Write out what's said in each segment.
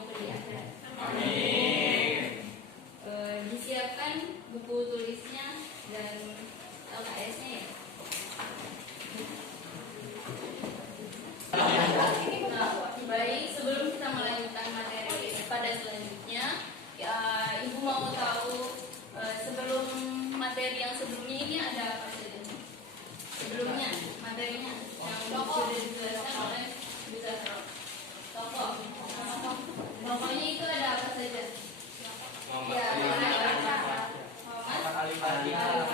jangka di akhirat. Amin. Disiapkan buku tulisnya dan LKS-nya ya. Nah, baik, sebelum kita melanjutkan materi pada selanjutnya, ya, Ibu mau tahu sebelum materi yang sebelumnya ini ada apa saja? Sebelumnya materinya yang sudah dijelaskan oleh Bu Zahra. Tokoh. Tokohnya itu ada apa saja? Ya, Muhammad Ali Fajar.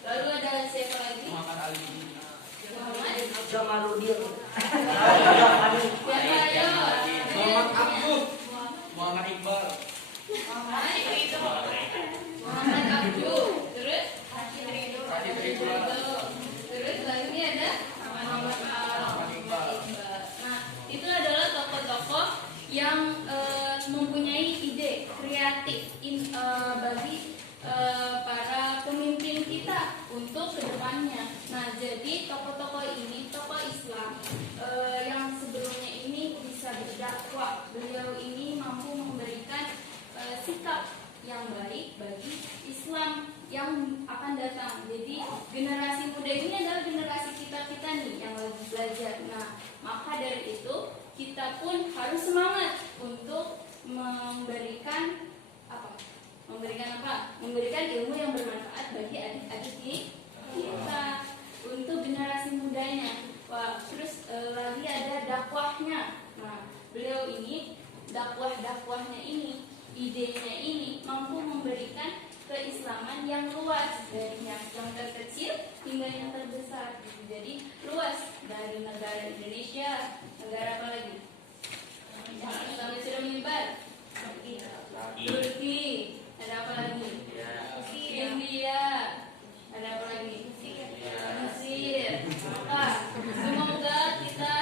Lalu ada siapa lagi? Muhammad Ali. Muhammad Jamaluddin. siapa ayo? Muhammad Abdul. Muhammad Iqbal. Muhammad Abdul. Terus? Rashid Ridwan. Terus lagi ada Muhammad Iqbal. Nah, itu adalah tokoh-tokoh yang mempunyai ide kreatif bagi para pemimpin kita untuk kedepannya. Nah, jadi tokoh-tokoh ini, tokoh Islam yang sebelumnya ini bisa berdakwah. Beliau ini mampu memberikan sikap yang baik bagi Islam yang akan datang. Jadi generasi muda ini adalah generasi kita nih yang lagi belajar. Nah, maka dari itu kita pun harus semangat untuk memberikan apa? Memberikan ilmu yang bermanfaat bagi adik-adik kita untuk generasi mudanya. Wah, terus lagi ada dakwahnya. Nah, beliau ini dakwahnya ini, idenya ini mampu memberikan keislaman yang luas, dari yang terkecil hingga yang terbesar. Jadi luas, dari negara Indonesia, negara apa lagi? Yang Islam sudah menyebar. Turki, ada apa lagi? India, ada apa lagi? Mesir. Maka semoga kita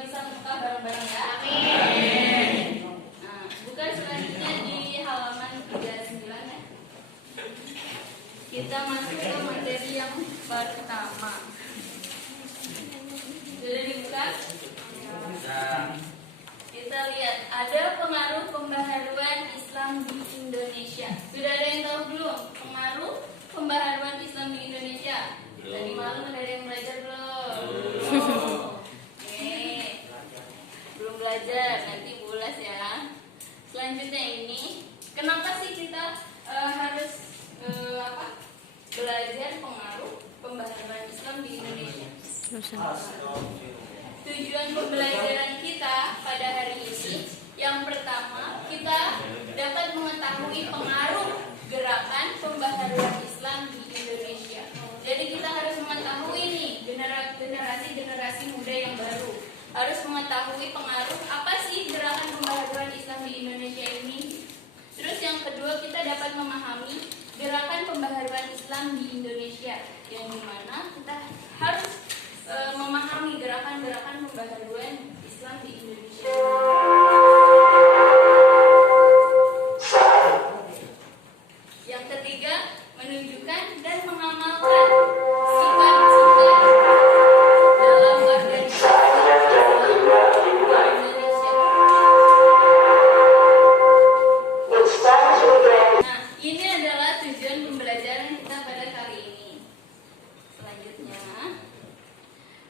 bisa Mekah bareng-bareng ya. Amin. Nah, buka selanjutnya di halaman 39 ya. Kita masuk ke materi yang pertama. Sudah dibuka? Kita lihat ada pengaruh pembaharuan Islam di Indonesia. Sudah ada yang tahu belum pengaruh pembaharuan Islam di Indonesia? Tadi malam ada yang belajar belum? Oke. Belum belajar, nanti ulas ya. Selanjutnya ini, kenapa sih kita harus belajar pengaruh pembaharuan Islam di Indonesia? Tujuan pembelajaran kita pada hari ini, yang pertama, kita dapat mengetahui pengaruh gerakan pembaharuan Islam di Indonesia. Jadi kita harus mengetahui nih generasi muda yang baru harus mengetahui pengaruh apa sih gerakan pembaharuan Islam di Indonesia ini. Terus yang kedua, kita dapat memahami gerakan pembaharuan Islam di Indonesia, yang dimana kita harus memahami gerakan-gerakan pembaharuan Islam di Indonesia. Yang ketiga, menunjukkan dan mengamalkan sifat-sifat dalam organisasi Islam di Indonesia. Nah, ini adalah tujuan pembelajaran kita pada kali ini. Selanjutnya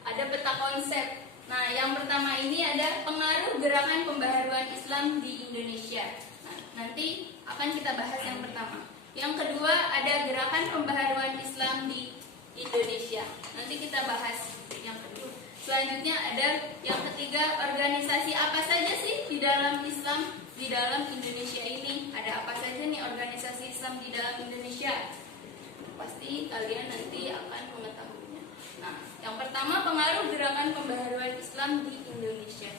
ada peta konsep. Nah, yang pertama ini ada pengaruh gerakan pembaharuan Islam di Indonesia. Nah, nanti akan kita bahas yang pertama. Yang kedua ada gerakan pembaharuan Islam di Indonesia. Nanti kita bahas yang kedua. Selanjutnya ada yang ketiga, organisasi apa saja sih di dalam Islam di dalam Indonesia ini? Ada apa saja nih organisasi Islam di dalam Indonesia? Pasti kalian nanti akan mengetahuinya. Nah, yang pertama pengaruh gerakan pembaharuan Islam di Indonesia.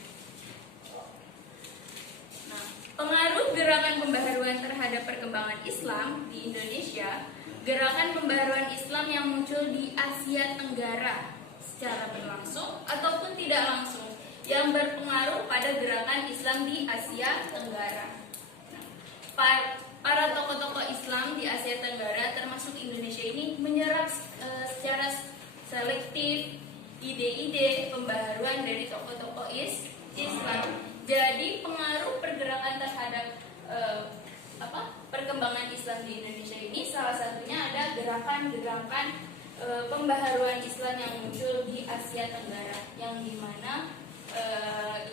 Nah, pengaruh gerakan pembaharuan terhadap perkembangan Islam di Indonesia, gerakan pembaharuan Islam yang muncul di Asia Tenggara secara berlangsung ataupun tidak langsung, yang berpengaruh pada gerakan Islam di Asia Tenggara. Nah, para tokoh-tokoh Islam di Asia Tenggara termasuk Indonesia ini menyerap secara selektif ide-ide pembaharuan dari tokoh-tokoh Islam. Jadi pengaruh pergerakan terhadap perkembangan Islam di Indonesia ini salah satunya ada gerakan-gerakan pembaharuan Islam yang muncul di Asia Tenggara, yang dimana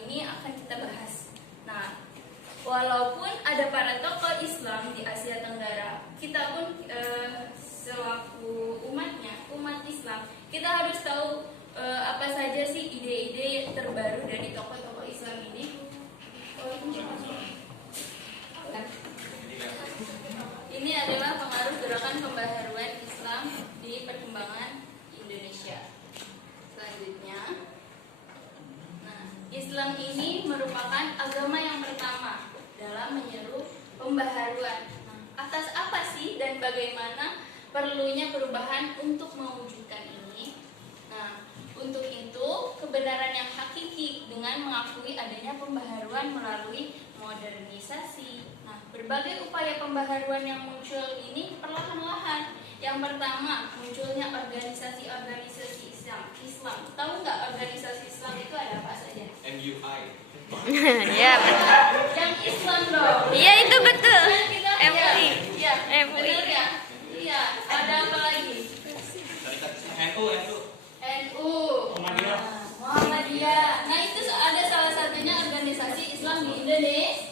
ini akan kita bahas. Nah, walaupun ada para tokoh Islam di Asia Tenggara, kita pun selaku umat Islam, kita harus tahu apa saja sih ide-ide terbaru dari tokoh-tokoh Islam ini. Ini adalah pengaruh gerakan pembaharuan Islam di perkembangan Indonesia. Selanjutnya, nah, Islam ini merupakan agama yang pertama dalam menyeru pembaharuan. Nah, atas apa sih dan bagaimana perlunya perubahan untuk mewujudkan ini? Nah, untuk itu kebenaran yang hakiki dengan mengakui adanya pembaharuan melalui modernisasi. Nah, berbagai upaya pembaharuan yang muncul ini perlahan-lahan. Yang pertama, munculnya organisasi-organisasi Islam. Tahu nggak organisasi Islam itu ada apa saja? MUI. Ya betul. Yang Islam dong. Iya itu betul. Kan kita MUI. Iya, MUI. benar ya? Iya, ada apa lagi? NU. NU. Muhammadiyah. Muhammadiyah. Nah, itu ada salah satunya organisasi Islam di Indonesia.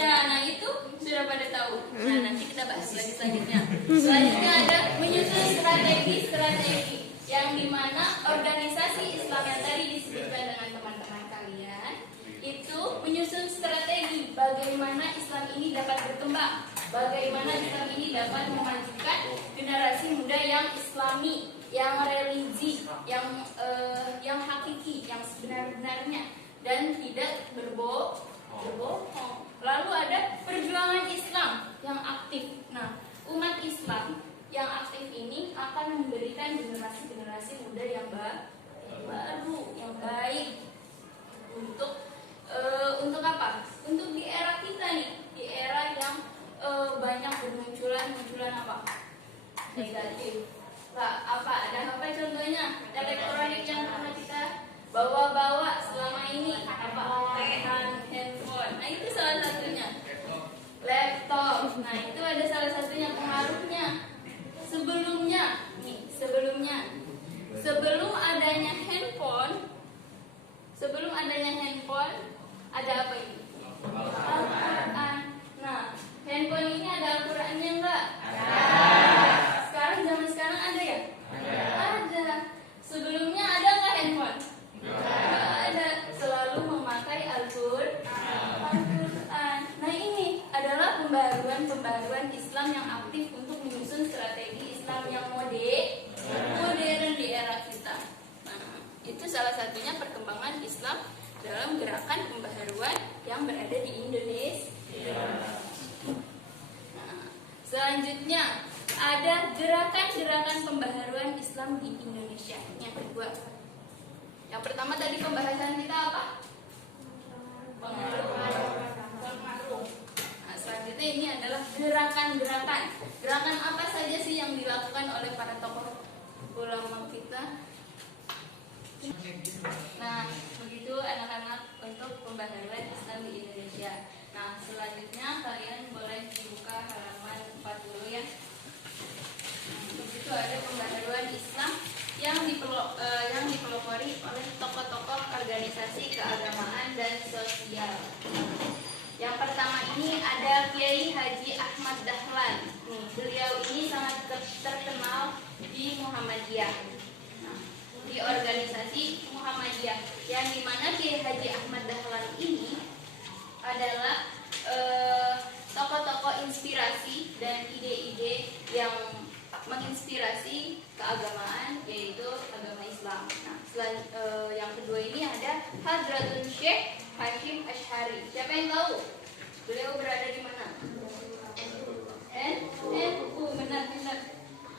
Nah, itu sudah pada tahu. Nah, nanti kita bahas lagi selanjutnya. Selanjutnya ada menyusun strategi yang dimana organisasi Islam yang tadi disebutkan dengan teman-teman kalian itu menyusun strategi bagaimana Islam ini dapat berkembang, bagaimana Islam ini dapat memajukan generasi muda yang Islami, yang religi, yang hakiki, yang sebenar-benarnya dan tidak berbohong. Lalu ada perjuangan Islam yang aktif. Nah, umat Islam yang aktif ini akan memberikan generasi-generasi muda yang baru, yang baik untuk apa? Untuk di era kita nih, di era yang banyak bermunculan apa? Negatif. Nah, ada apa contohnya? Elektronik yang pernah kita bawa-bawa selama ini apa? Handphone. Nah, itu salah satunya. Laptop. Nah, itu ada salah satunya pengaruhnya. Sebelum adanya handphone, ada apa ini? Al-Quran. Nah, handphone ini ada Al-Qurannya enggak? Zaman sekarang ada ya? Ada. Sebelumnya ada nggak handphone? Nggak ada. Selalu memakai Al-Quran. Nah, ini adalah pembaharuan Islam yang aktif untuk menyusun strategi Islam yang modern di era kita. Nah, itu salah satunya perkembangan Islam dalam gerakan pembaharuan yang berada di Indonesia. Nah, selanjutnya ada gerakan-gerakan pembaharuan Islam di Indonesia. Yang kedua, yang pertama tadi pembahasan kita apa? Pengaruh. Nah, selanjutnya ini adalah gerakan-gerakan. Gerakan apa saja sih yang dilakukan oleh para tokoh ulama kita? Nah, begitu anak-anak untuk pembaharuan Islam di Indonesia. Nah, selanjutnya kalian boleh dibuka halaman 40 ya. Itu ada pembaharuan Islam yang dipelopori oleh tokoh-tokoh organisasi keagamaan dan sosial. Yang pertama ini ada Kiai Haji Ahmad Dahlan. Beliau ini sangat terkenal di Muhammadiyah. Nah, di organisasi Muhammadiyah, yang dimana Kiai Haji Ahmad Dahlan ini adalah tokoh-tokoh inspirasi dan ide-ide yang menginspirasi keagamaan, yaitu agama Islam. Nah, yang kedua ini ada Hadratun Syekh Hashim Asy'ari. Siapa yang tahu? Beliau berada di mana? NU, benar.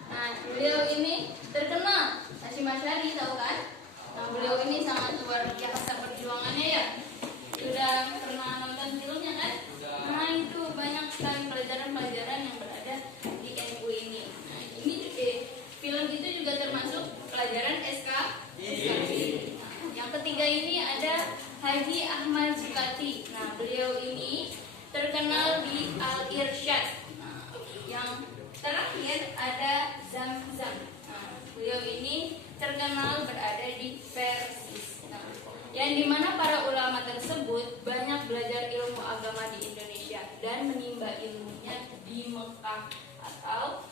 Nah, beliau ini terkenal. Hashim Asy'ari tahu kan? Nah, beliau ini sangat luar biasa perjuangannya ya. Sudah pernah nonton filmnya kan? Nah, itu banyak sekali pelajaran-pelajaran yang berada di NU ini. Nah, ini film itu juga termasuk pelajaran SKI. Yang ketiga ini ada Haji Ahmad beliau ini terkenal di Al-Irsyad. Nah, yang terakhir ada Zamzam. Nah, beliau ini terkenal berada di Persis. Nah, yang dimana para ulama tersebut banyak belajar ilmu agama di Indonesia dan menimba ilmunya di Mekah, atau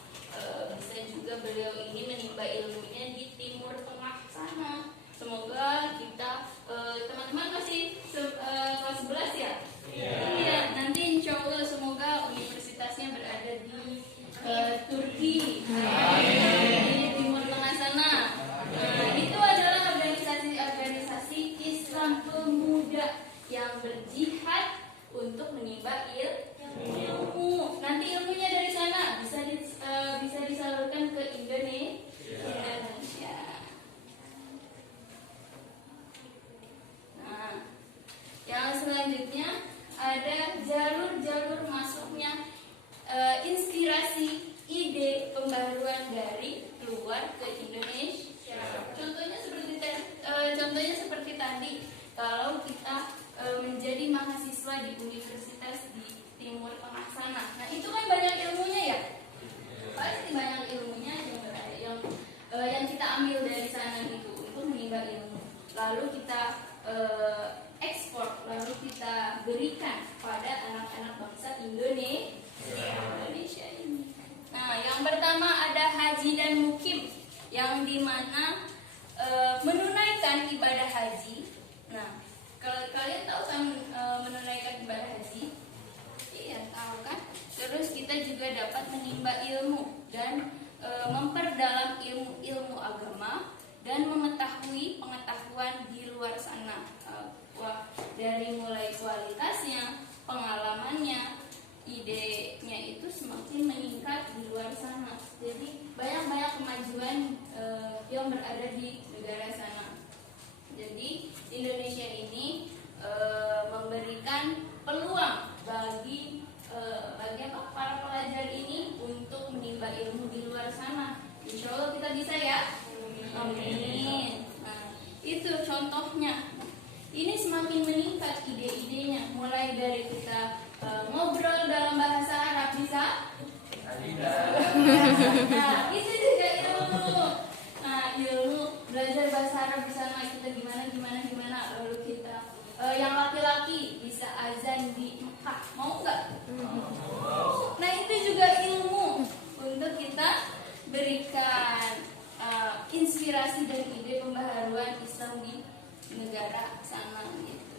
bisa juga beliau ini menimba ilmunya di Timur Tengah sana. Semoga kita teman-teman masih kelas 11 ya? Iya. Nanti insya Allah semoga universitasnya berada di Turki, di Timur Tengah sana. Nah, itu adalah organisasi-organisasi Islam pemuda yang berjihad untuk menimba ilmu. Nanti ilmunya dari sana bisa disalurkan ke Indonesia. Nah, yang selanjutnya ada jalur-jalur masuknya inspirasi ide pembaruan dari luar ke Indonesia. Contohnya seperti tadi, kalau kita menjadi mahasiswa di universitas di Timur Tengah sana. Nah, itu kan banyak ilmunya ya. Pasti banyak ilmunya yang kita ambil dari sana gitu untuk menimba ilmu. Lalu kita ekspor, lalu kita berikan pada anak-anak bangsa Indonesia ini. Nah, yang pertama ada haji dan mukim, yang dimana menunaikan ibadah haji. Nah, kalau kalian tahu kan menunaikan ibadah haji? Iya, tahu kan? Terus kita juga dapat menimba ilmu dan memperdalam ilmu agama dan mengetahui pengetahuan di luar sana. Dari mulai kualitasnya, pengalamannya, idenya itu semakin meningkat di luar sana. Jadi banyak kemajuan yang berada di negara sana. Jadi Indonesia ini memberikan peluang bagi para pelajar ini untuk menimba ilmu di luar sana. Insya Allah kita bisa ya. Amin. Nah, itu contohnya. Ini semakin meningkat ide-idenya, mulai dari kita ngobrol dalam bahasa Arab bisa. Nah, itu juga ilmu. Nah, ilmu belajar bahasa Arab di sana kita gimana. Lalu kita yang laki-laki bisa azan di Mekah, mau nggak? Nah, itu juga ilmu untuk kita berikan inspirasi dan ide pembaharuan Islam di negara sana gitu.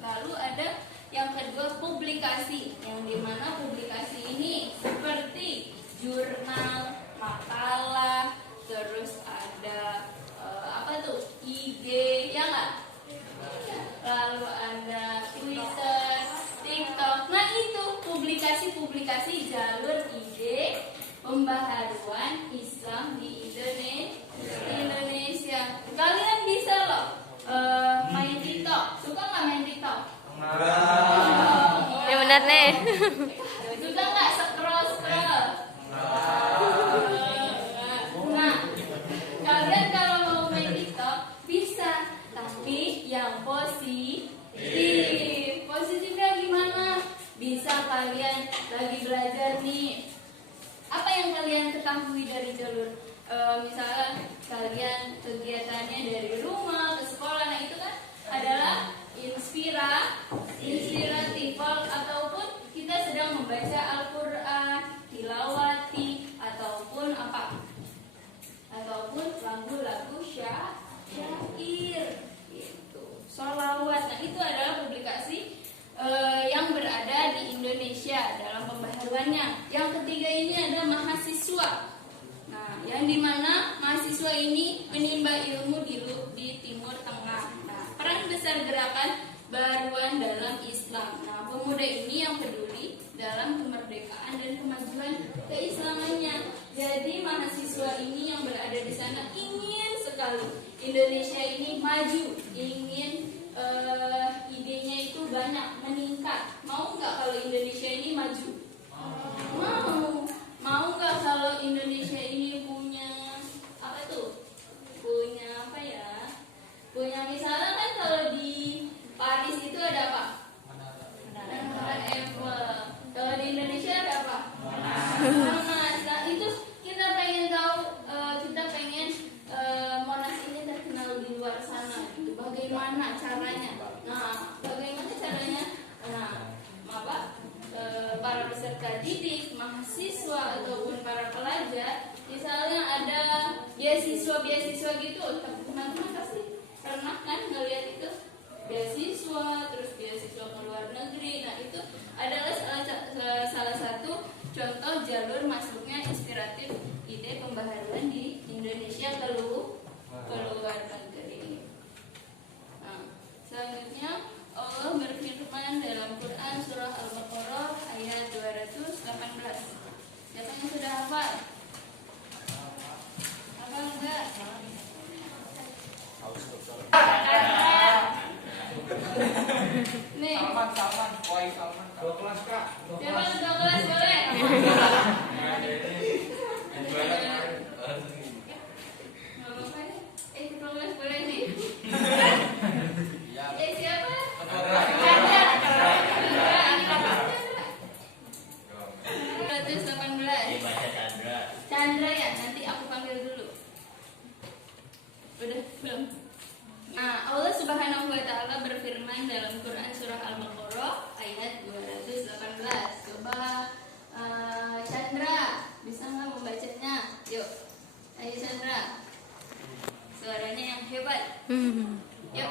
Lalu ada yang kedua publikasi, yang dimana publikasi ini seperti jurnal, makalah, terus ada ide, ya nggak? Lalu ada Twitter, TikTok. Nah, itu publikasi jalur ide pembaharuan Islam di Indonesia. Kalian bisa loh main TikTok. Suka nggak main TikTok? Ya benar nih. Suka nggak scroll? Nah, kalian kalau mau main TikTok bisa, tapi yang positif. Positifnya gimana? Bisa kalian lagi belajar nih. Apa yang kalian ketahui dari jalur? Misalnya kalian kegiatannya dari rumah ke sekolah, nah itu kan adalah inspiratif, ataupun kita sedang membaca Al-Quran, tilawati, ataupun lagu-lagu syair gitu, sholawat. Nah, itu adalah publikasi yang berada di Indonesia dalam pembaharuannya. Yang ketiga ini ada mahasiswa. Nah, yang dimana mahasiswa ini menimba ilmu di Timur Tengah. Nah, peran besar gerakan baruan dalam Islam. Nah, pemuda ini yang peduli dalam kemerdekaan dan kemajuan keislamannya. Jadi mahasiswa ini yang berada di sana ingin sekali Indonesia ini maju, ingin idenya itu banyak, meningkat. Mau nggak kalau Indonesia ini maju? Mau nggak kalau Indonesia ini punya punya misalnya kan kalau di Paris itu ada apa? peserta didik, mahasiswa ataupun para pelajar, misalnya ada beasiswa gitu, teman-teman pasti pernah kan ngeliat itu beasiswa, terus beasiswa ke luar negeri. Nah itu adalah salah satu contoh jalur masuknya inspiratif ide pembaharuan di Indonesia ke luar negeri. Nah, selanjutnya Allah berfirman dalam Quran surah Al-Baqarah ayat 218. Siapa yang sudah hafal? Hafal enggak? Nih. Salman, Woi Salman. 2 kelas Kak. Siapa 2 kelas boleh? Nggak apa-apa nih. 2 kelas boleh nih. Siapa? Chandra. 218. Baca Chandra. Chandra ya, nanti aku panggil dulu. Udah belum? Nah, Allah Subhanahu wa taala berfirman dalam Quran surah Al-Baqarah ayat 218. Coba Chandra, bisa nggak membacanya? Yuk. Ayo Chandra. Suaranya yang hebat. Yuk.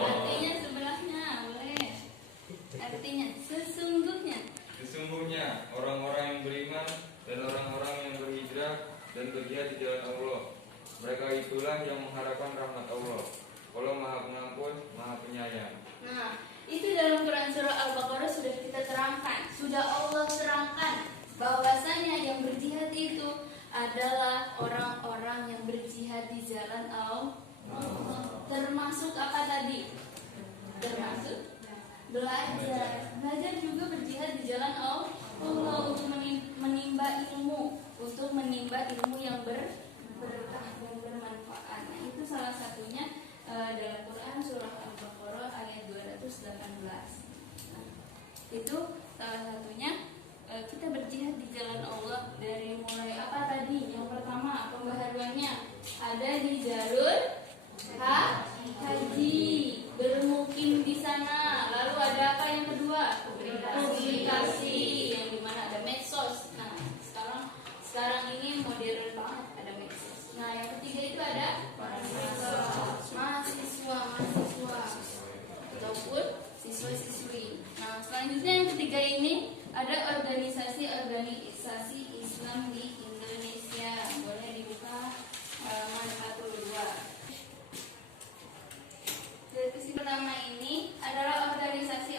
Artinya sebelahnya, boleh. Artinya Sesungguhnya orang-orang yang beriman dan orang-orang yang berhijrah dan berjihad di jalan Allah, mereka itulah yang mengharapkan rahmat Allah. Allah Maha Pengampun, Maha Penyayang. Nah, itu dalam Quran surah Al-Baqarah sudah kita terangkan, sudah Allah terangkan bahwasanya yang berjihad itu adalah orang-orang yang berjihad di jalan Allah. Termasuk apa tadi? Termasuk belajar juga berjihad di jalan Allah untuk menimba ilmu yang berkah dan bermanfaat. Nah, itu salah satunya dalam Quran surah Al-Baqarah ayat 218. Nah, itu salah satunya kita berjihad di jalan Allah dari mulai apa tadi? Yang pertama pembaharuannya ada di jalur haji, bermukim di sana. Lalu ada apa yang kedua? Publikasi, yang dimana ada medsos. Nah, sekarang ini modern banget, ada medsos. Nah, yang ketiga itu ada mahasiswa ataupun siswa-siswi. Nah, selanjutnya yang ketiga ini ada organisasi Islam di Indonesia. Boleh dibuka halaman 42. Deskripsi pertama ini adalah organisasi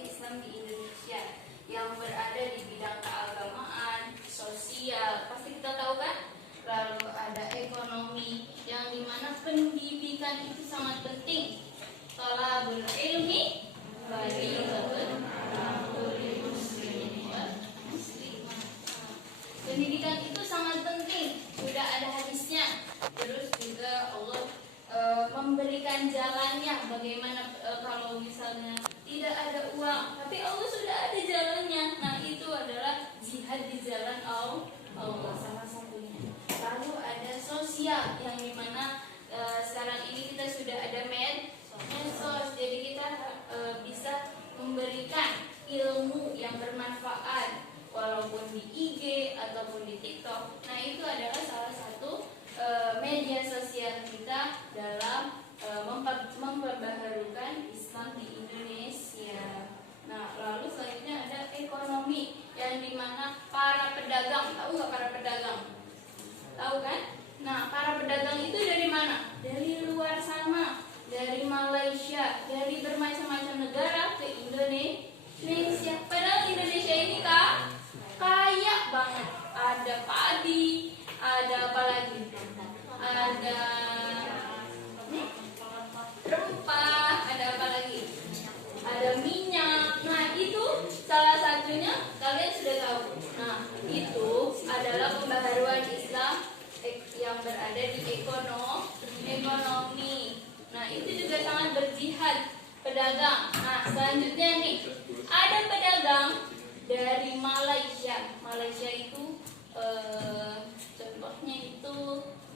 Islam di Indonesia yang berada di bidang keagamaan, sosial, pasti kita tahu kan? Lalu ada ekonomi, yang dimana pendidikan itu sangat penting. Thalabul ilmi pendidikan itu sangat penting, sudah ada hadisnya. Terus juga Allah memberikan jalannya. Bagaimana kalau misalnya tidak ada uang, tapi Allah sudah ada jalannya. Nah, itu adalah jihad di jalan Allah salah satunya. Lalu ada sosial, yang dimana sekarang ini kita sudah ada medsos, jadi kita bisa memberikan ilmu yang bermanfaat walaupun di IG ataupun di TikTok. Nah, itu adalah salah satu media sosial kita dalam memperbaharukan Islam di Indonesia. Nah, lalu selanjutnya ada ekonomi, yang dimana para pedagang, tahu nggak para pedagang? Tahu kan? Nah, para pedagang itu dari mana? Dari luar sana, dari Malaysia, dari bermacam-macam negara ke Indonesia. Padahal Indonesia ini kaya banget. ada padi, ada apa lagi? Ada rempah, ada apa lagi? Ada minyak. Nah, itu salah satunya kalian sudah tahu. Nah, itu adalah pembaharuan Islam yang berada di ekonomi. Nah, itu juga sangat berjihad. Pedagang. Nah, selanjutnya nih, ada pedagang dari Malaysia. Malaysia itu contohnya itu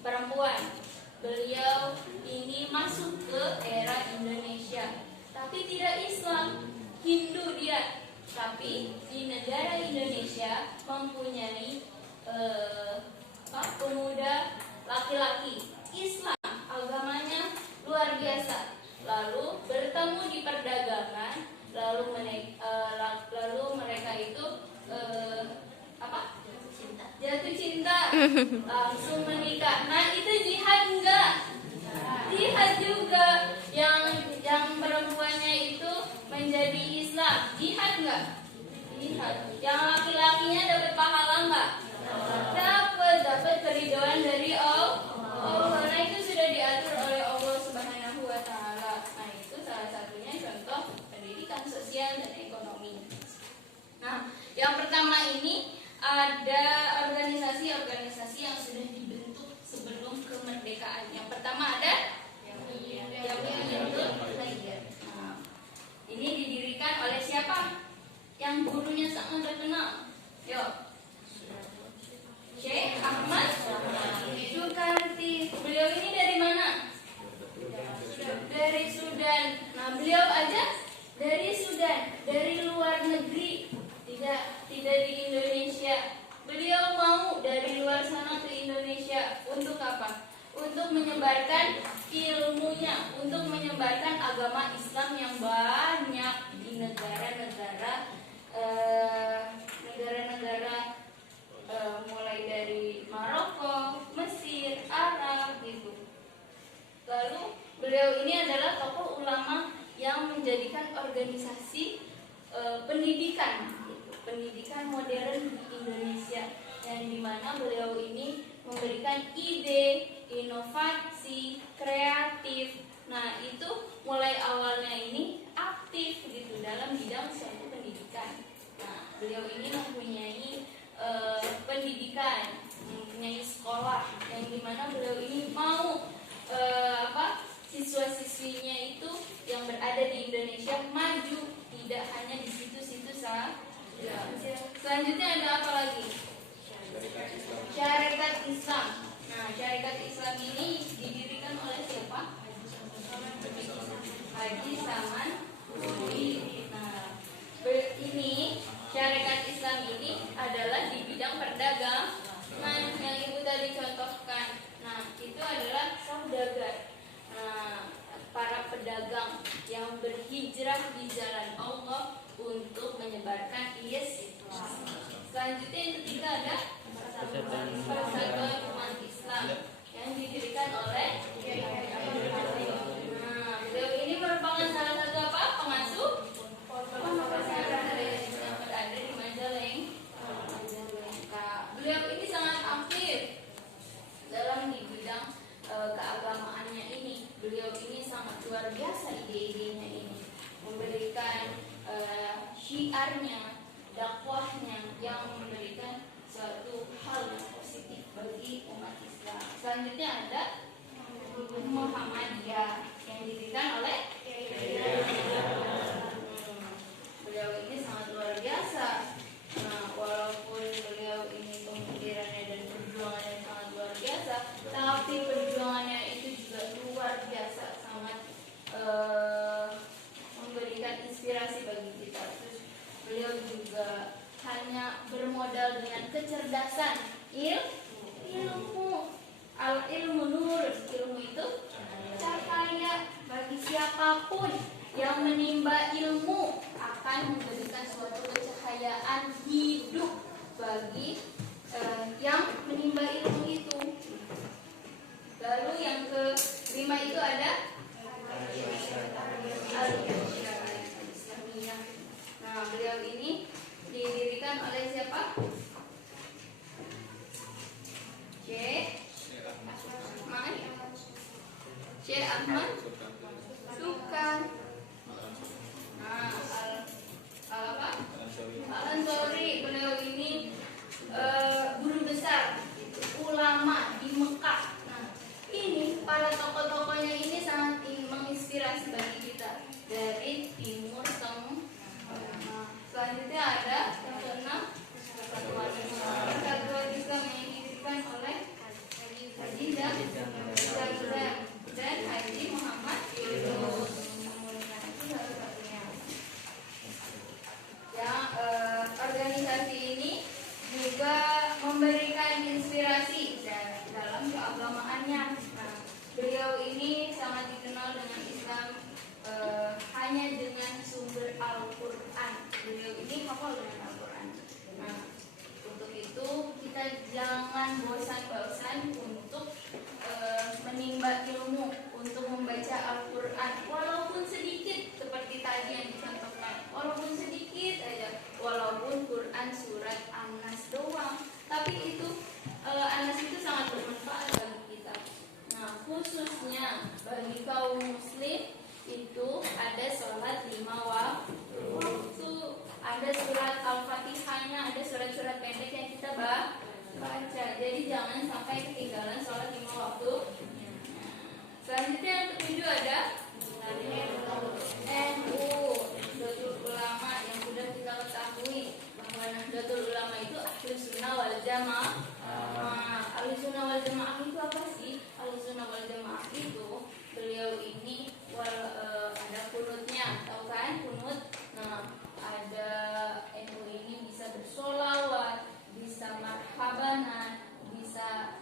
perempuan. Beliau ini masuk ke era Indonesia, tapi tidak Islam, Hindu dia. Tapi di negara Indonesia mempunyai pemuda laki-laki Islam, agamanya luar biasa. Lalu bertemu di perdagangan, lalu mereka itu jatuh cinta, langsung menikah. Nah, itu jihad enggak? Jihad juga. Yang perempuannya itu menjadi Islam, jihad enggak? Jihad. Yang laki-lakinya dapat pahala enggak? Dapat keridhaan dari Allah. Nah, itu sudah diatur oleh Allah Subhanahu wa taala. Nah, itu salah satunya contoh pendidikan sosial dan ekonomi. Nah, yang pertama ini ada organisasi-organisasi yang sudah dibentuk sebelum kemerdekaan. Yang pertama ada yang menyebut Nah, ini didirikan oleh siapa? Yang gurunya sangat terkenal. Yuk. Syekh Ahmad Sukarti. Beliau ini dari mana? Dari Sudan. Nah, beliau aja dari Sudan, dari luar negeri, tidak di Indonesia. Beliau mau dari luar sana ke Indonesia untuk apa? Untuk menyebarkan ilmunya, untuk menyebarkan agama Islam yang banyak di negara-negara mulai dari Maroko, Mesir, Arab gitu. Lalu beliau ini adalah tokoh ulama yang menjadikan organisasi pendidikan modern di Indonesia, yang dimana beliau ini memberikan ide, inovasi, kreatif. Nah, itu mulai awalnya ini aktif gitu dalam bidang suatu pendidikan. Nah, beliau ini mempunyai pendidikan, mempunyai sekolah, yang dimana beliau ini mau siswa-siswinya itu yang berada di Indonesia maju, tidak hanya di situ-situ saja. Selanjutnya ada apa lagi? Syarikat Islam. Nah, syarikat Islam ini didirikan oleh siapa? Haji Saman Hudi. Nah, ini syarikat Islam ini adalah di bidang perdagangan. Nah, yang ibu tadi contohkan. Nah, itu adalah saudagar. Nah, para pedagang yang berhijrah di jalan Allah untuk menyebarkan Islam. Selanjutnya yang ketiga ada Persatuan Umat Islam yang didirikan oleh beliau ini merupakan salah satu pengasuh pesantren yang berada di Majalengka. Beliau ini sangat aktif dalam di bidang keagamaannya ini. Beliau ini sangat luar biasa ide-idenya ini, memberikan syiarnya, dakwahnya yang memberikan suatu hal yang positif bagi umat Islam. Selanjutnya ada Muhammadiyah yang didirikan oleh beliau ini sangat luar biasa. Nah, walaupun beliau ini pemikirannya dan perjuangannya sangat luar biasa, tapi perjuangannya itu juga luar biasa, sangat memberikan inspirasi bagi kita. Terus beliau juga hanya bermodal dengan kecerdasan, ilmu. Al-ilmu nur, ilmu itu cahaya bagi siapapun yang menimba ilmu akan memberikan suatu kecahayaan hidup bagi yang menimba ilmu itu. Lalu yang kelima itu ada Al-Islamiyah. Nah, beliau ini didirikan oleh siapa? Syekh Ahmad Sukan. Nah, Al-Ansori, beliau ini guru besar, ulama di Mekah. Nah, ini para tokoh-tokohnya ini sangat menginspirasi bagi kita dari Timur Tengah. Selanjutnya ada yang keenam, Persatuan Islam yang didirikan oleh Haji dan Haji Muhammad Yunus. Yang organisasi ini juga memberikan inspirasi dalam keagamaannya. Nah, beliau ini sangat dikenal dengan Islam hanya dengan sumber Al-Quran. Beliau ini hafal dengan Al-Quran. Nah, untuk itu kita jangan bosan-bosan untuk menimba ilmu, untuk membaca Al-Quran, walaupun sedikit seperti tadi yang dicontohkan, walaupun sedikit aja, walaupun Quran surat An-Nas doang, tapi itu An-Nas itu sangat bermanfaat bagi kita. Nah, khususnya bagi kaum muslim itu ada sholat 5 waktu, ada surat Al-Fatihahnya, ada surat-surat pendek yang kita baca. Jadi jangan sampai ketinggalan sholat 5 waktu. Selanjutnya yang ketujuh ada NU, Nahdlatul Ulama, yang sudah kita ketahui bahwa Nahdlatul Ulama itu Ahlus Sunnah wal Jamaah. Ahlus Sunnah wal Jamaah itu apa sih? Ahlus Sunnah wal Jamaah itu beliau ini ada kunutnya, tahu kan kunut? Nah, ada NU ini bisa bersolawat, bisa marhabanan, bisa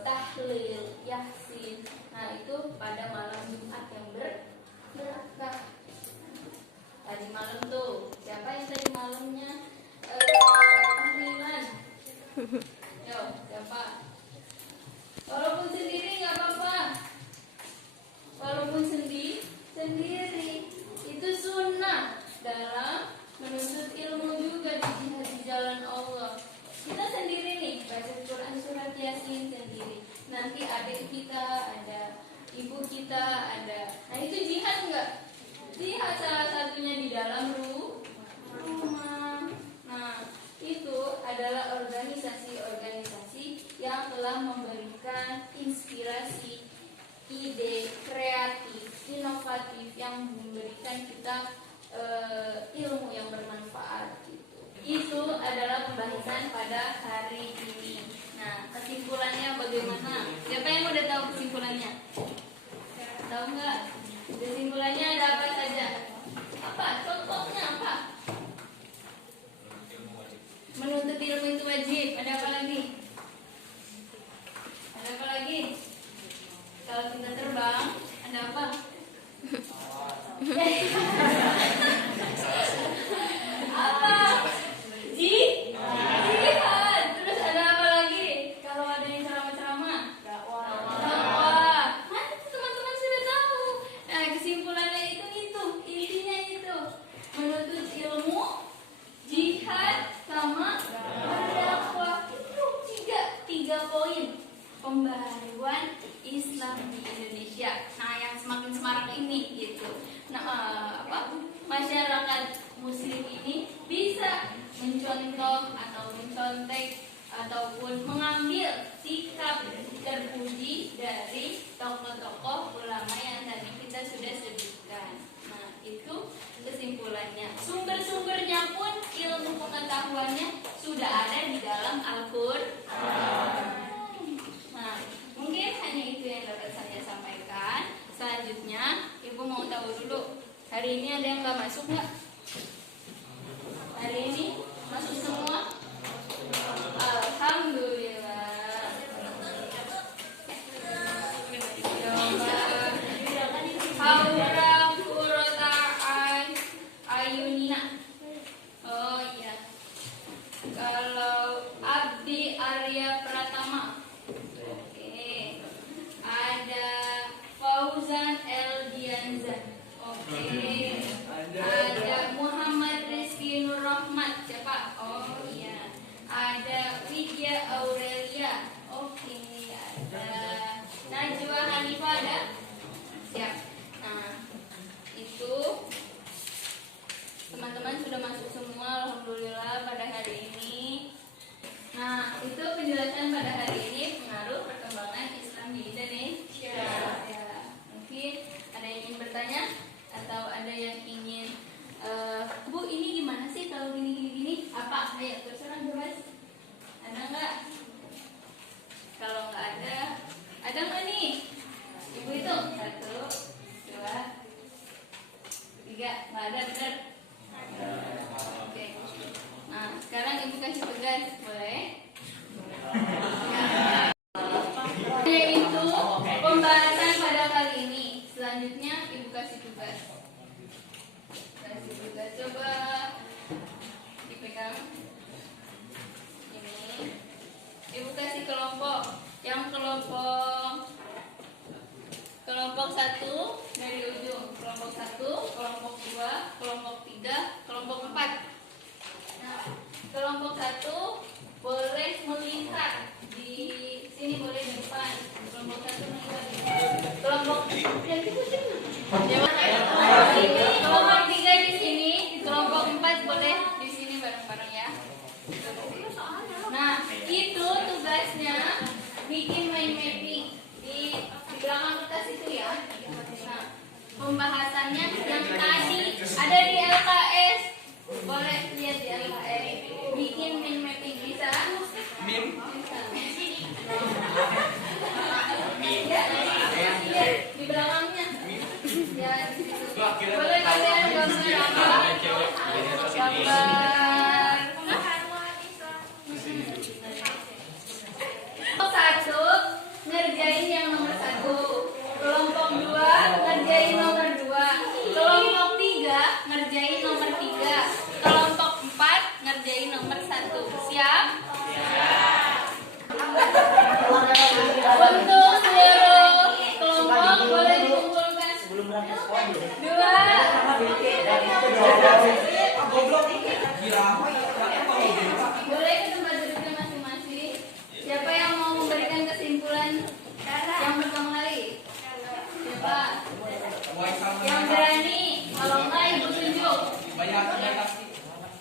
tahlil, yasin. Nah, itu pada malam Jumat yang berkah. Tadi malam tuh, siapa yang tadi malamnya tahlilan? Yo, siapa? Walaupun sendiri nggak apa-apa. Walaupun sendiri itu sunnah dalam menuntut ilmu juga di jihad di jalan Allah. Kita sendiri nih baca Quran surat Yasin sendiri. Nanti adik kita ada, ibu kita ada. Nah, itu jihad enggak? Jihad salah satunya di dalam rumah. Nah, itu adalah organisasi-organisasi yang telah memberikan inspirasi, ide kreatif, inovatif yang memberikan kita ilmu yang bermanfaat. Itu adalah pembahasan pada hari ini. Nah, kesimpulannya bagaimana? Siapa yang udah tahu kesimpulannya? Tahu nggak? Kesimpulannya ada apa saja? Apa? Contohnya apa? Menuntut ilmu itu wajib. Ada apa lagi? Ada apa lagi? Kalau kita terbang, ada apa? Apa? Jihad. Terus ada apa lagi? Kalau ada yang ceramah-ceramah, dakwah. Kan teman-teman sudah tahu. Nah, kesimpulannya itu intinya itu menuntut ilmu, jihad, sama berdakwah. Itu tiga poin pembaharuan Islam di Indonesia. Nah, yang semakin semarak ini gitu. Nah, masyarakat Muslim ini bisa mencontoh atau mencontek ataupun mengambil sikap terpuji dari tokoh-tokoh ulama yang tadi kita sudah sebutkan. Nah, itu kesimpulannya. Sumber-sumbernya pun ilmu pengetahuannya sudah ada di dalam Al-Quran. Nah, mungkin hanya itu yang dapat saya sampaikan. Selanjutnya, Ibu mau tahu dulu, hari ini ada yang nggak masuk nggak? Hari ini masuk semua? Alhamdulillah. Haura Furotaan Ayunina. Oh iya. Kalau Abdi Arya Pratama. Oke. Ada Fauzan Eldianza. Oke. Ada Muhammad Rizky Nur Rahmat. Siapa? Oh iya. Ada Widya Aurelia. Oke. Ada Najwa Hanifah. Ada? Siap. Nah, itu teman-teman sudah masuk semua, alhamdulillah pada hari ini. Nah, itu penjelasan pada hari ini pengaruh perkembangan Islam di Indonesia. Ya, mungkin ada yang ingin bertanya atau ada yang ingin Bu, ini gimana sih kalau gini? Apa? Ayo, terserah bebas. Ada nggak? Kalau nggak ada nggak nih? Ibu itu 1, 2, 3. Nggak ada, benar? Oke. Nah, sekarang ibu kasih tugas, boleh? Yaitu pembahasan pada kali ini. Selanjutnya ibu kasih tugas. Coba dipegang. Ini ibu kasih kelompok. Yang kelompok 1 dari ujung. Kelompok 1, kelompok 2, kelompok 3, kelompok 4. Nah, kelompok 1 boleh melihat di sini, boleh di depan. Kelompok 1 melihat di depan. Kelompok kelompok 3 di sini, kelompok 4 boleh di sini bareng-bareng ya. Nah, itu tugasnya bikin mind mapping di belakang kertas itu ya. Nah, pembahasannya yang tadi ada di LKS. Boleh lihat di LKS. Bikin mind mapping bisa? Bisa. Ya, di belakangnya. Ya, di situ. Boleh kalian gambar apa? Gambar. Kelompok 1 ngerjain yang nomor 1. Kelompok 2 ngerjain nomor 2. Kelompok 3 ngerjain nomor 3. Kelompok 4 ngerjain nomor 1. Siap? Untuk seluruh kelompok boleh dikumpulkan. 2. Boleh ke tempat duduknya masing-masing. Siapa yang mau memberikan kesimpulan yang pertama kali? Siapa? Yang berani? Kalau enggak ibu tunjuk.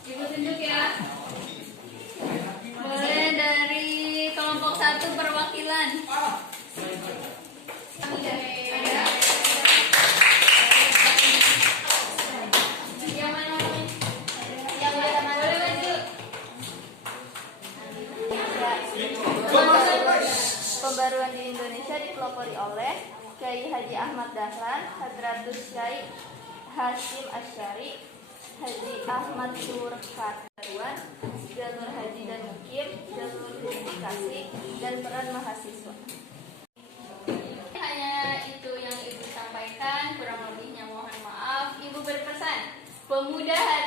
Ibu tunjuk ya. Boleh dari kelompok 1 perwakilan. Ada? Yang mana? Yang mana? Boleh maju. Pembaruan di Indonesia dipelopori oleh Kiai Haji Ahmad Dahlan, Hadratus Syekh Hasyim Asy'ari, Haji Ahmad Surkataruan, jalur haji dan mukim, jalur publikasi, dan peran mahasiswa. Hanya itu yang ibu sampaikan, kurang lebihnya mohon maaf. Ibu berpesan, pemuda hari